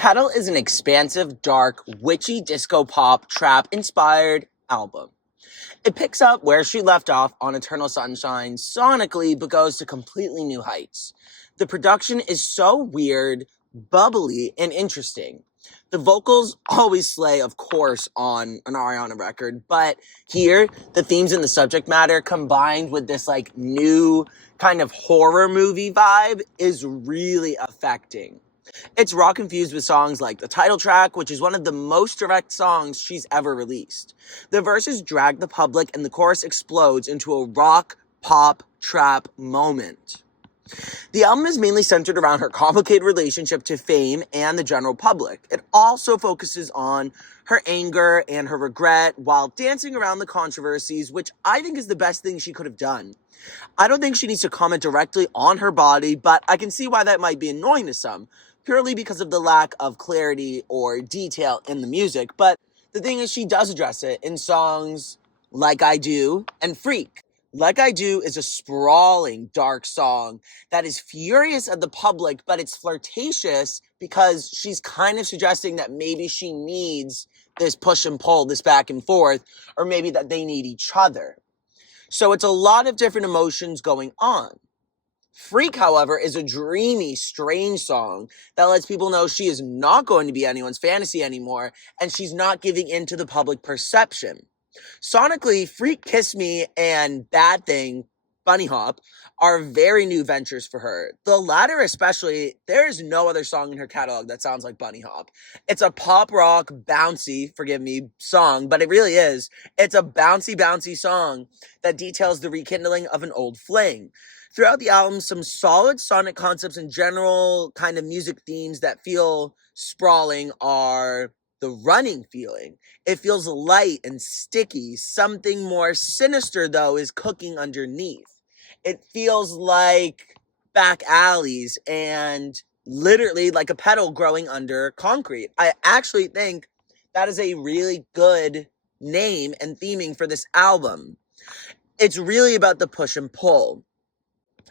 Petal is an expansive, dark, witchy disco pop trap inspired album. It picks up where she left off on Eternal Sunshine sonically, but goes to completely new heights. The production is so weird, bubbly, and interesting. The vocals always slay, of course, on an Ariana record, but here, the themes and the subject matter combined with this like new kind of horror movie vibe is really affecting. It's rock infused with songs like the title track, which is one of the most direct songs she's ever released. The verses drag the public and the chorus explodes into a rock, pop, trap moment. The album is mainly centered around her complicated relationship to fame and the general public. It also focuses on her anger and her regret while dancing around the controversies, which I think is the best thing she could have done. I don't think she needs to comment directly on her body, but I can see why that might be annoying to some, purely because of the lack of clarity or detail in the music. But the thing is, she does address it in songs Like I Do and Freak. Like I Do is a sprawling, dark song that is furious at the public, but it's flirtatious because she's kind of suggesting that maybe she needs this push and pull, this back and forth, or maybe that they need each other. So it's a lot of different emotions going on. Freak, however, is a dreamy, strange song that lets people know she is not going to be anyone's fantasy anymore, and she's not giving in to the public perception. Sonically, Freak, Kiss Me, and Bad Thing, Bunny Hop, are very new ventures for her. The latter especially, there is no other song in her catalog that sounds like Bunny Hop. It's a pop rock, bouncy, forgive me, song, but it really is. It's a bouncy, bouncy song that details the rekindling of an old fling. Throughout the album, some solid sonic concepts and general kind of music themes that feel sprawling are the running feeling. It feels light and sticky. Something more sinister, though, is cooking underneath. It feels like back alleys and literally like a petal growing under concrete. I actually think that is a really good name and theming for this album. It's really about the push and pull.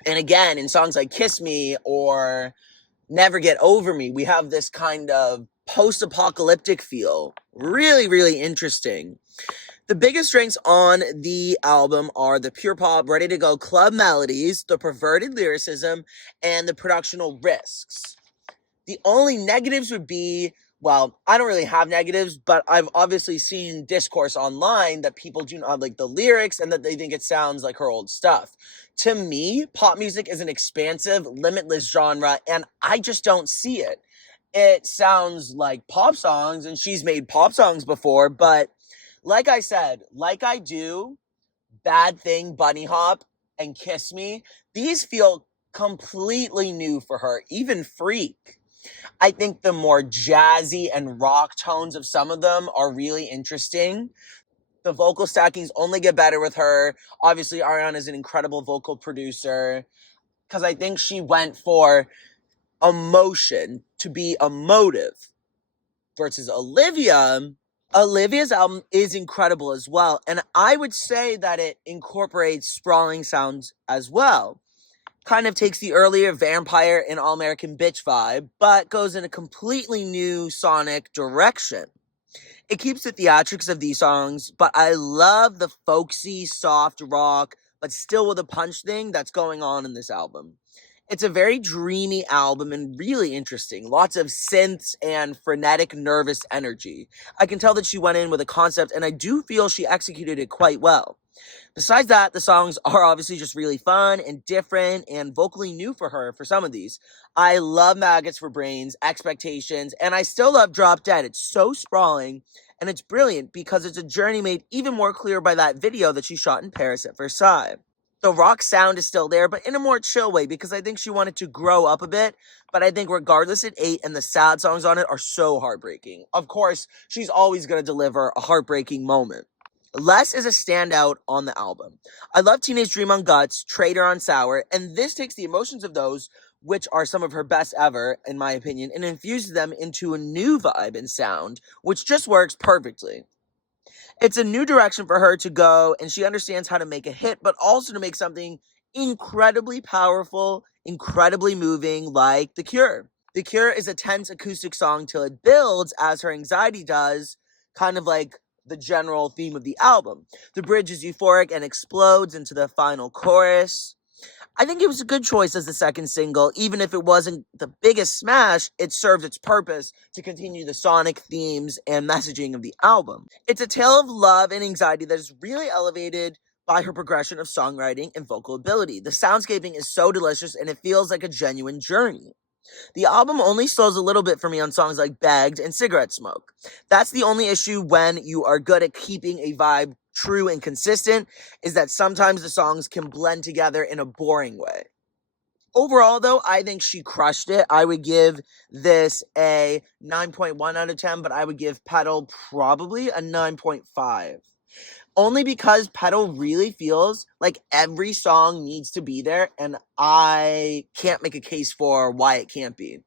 And again, in songs like Kiss Me or Never Get Over Me, we have this kind of post-apocalyptic feel. Really, really interesting. The biggest strengths on the album are the pure pop, ready-to-go club melodies, the perverted lyricism, and the productional risks. The only negatives would be, well, I don't really have negatives, but I've obviously seen discourse online that people do not like the lyrics and that they think it sounds like her old stuff. To me, pop music is an expansive, limitless genre, and I just don't see it. It sounds like pop songs, and she's made pop songs before, but like I said, Like I Do, Bad Thing, Bunny Hop, and Kiss Me, these feel completely new for her, even Freak. I think the more jazzy and rock tones of some of them are really interesting. The vocal stackings only get better with her. Obviously, Ariana is an incredible vocal producer because I think she went for emotion to be emotive versus Olivia. Olivia's album is incredible as well, and I would say that it incorporates sprawling sounds as well. Kind of takes the earlier vampire and all-American bitch vibe, but goes in a completely new sonic direction. It keeps the theatrics of these songs, but I love the folksy, soft rock, but still with a punch thing that's going on in this album. It's a very dreamy album and really interesting. Lots of synths and frenetic, nervous energy. I can tell that she went in with a concept, and I do feel she executed it quite well. Besides that, the songs are obviously just really fun and different and vocally new for her for some of these. I love Maggots for Brains, Expectations, and I still love Drop Dead. It's so sprawling and it's brilliant because it's a journey made even more clear by that video that she shot in Paris at Versailles. The rock sound is still there, but in a more chill way because I think she wanted to grow up a bit. But I think regardless, it ate, and the sad songs on it are so heartbreaking. Of course, she's always going to deliver a heartbreaking moment. Less is a standout on the album. I love Teenage Dream on Guts, Traitor on Sour, and this takes the emotions of those, which are some of her best ever, in my opinion, and infuses them into a new vibe and sound, which just works perfectly. It's a new direction for her to go, and she understands how to make a hit, but also to make something incredibly powerful, incredibly moving, like The Cure. The Cure is a tense acoustic song till it builds as her anxiety does, kind of like the general theme of the album. The bridge is euphoric and explodes into the final chorus. I think it was a good choice as the second single. Even if it wasn't the biggest smash, it served its purpose to continue the sonic themes and messaging of the album. It's a tale of love and anxiety that is really elevated by her progression of songwriting and vocal ability. The soundscaping is so delicious and it feels like a genuine journey. The album only slows a little bit for me on songs like Bagged and Cigarette Smoke. That's the only issue when you are good at keeping a vibe true and consistent, is that sometimes the songs can blend together in a boring way. Overall, though, I think she crushed it. I would give this a 9.1 out of 10, but I would give Petal probably a 9.5. Only because Petal really feels like every song needs to be there, and I can't make a case for why it can't be.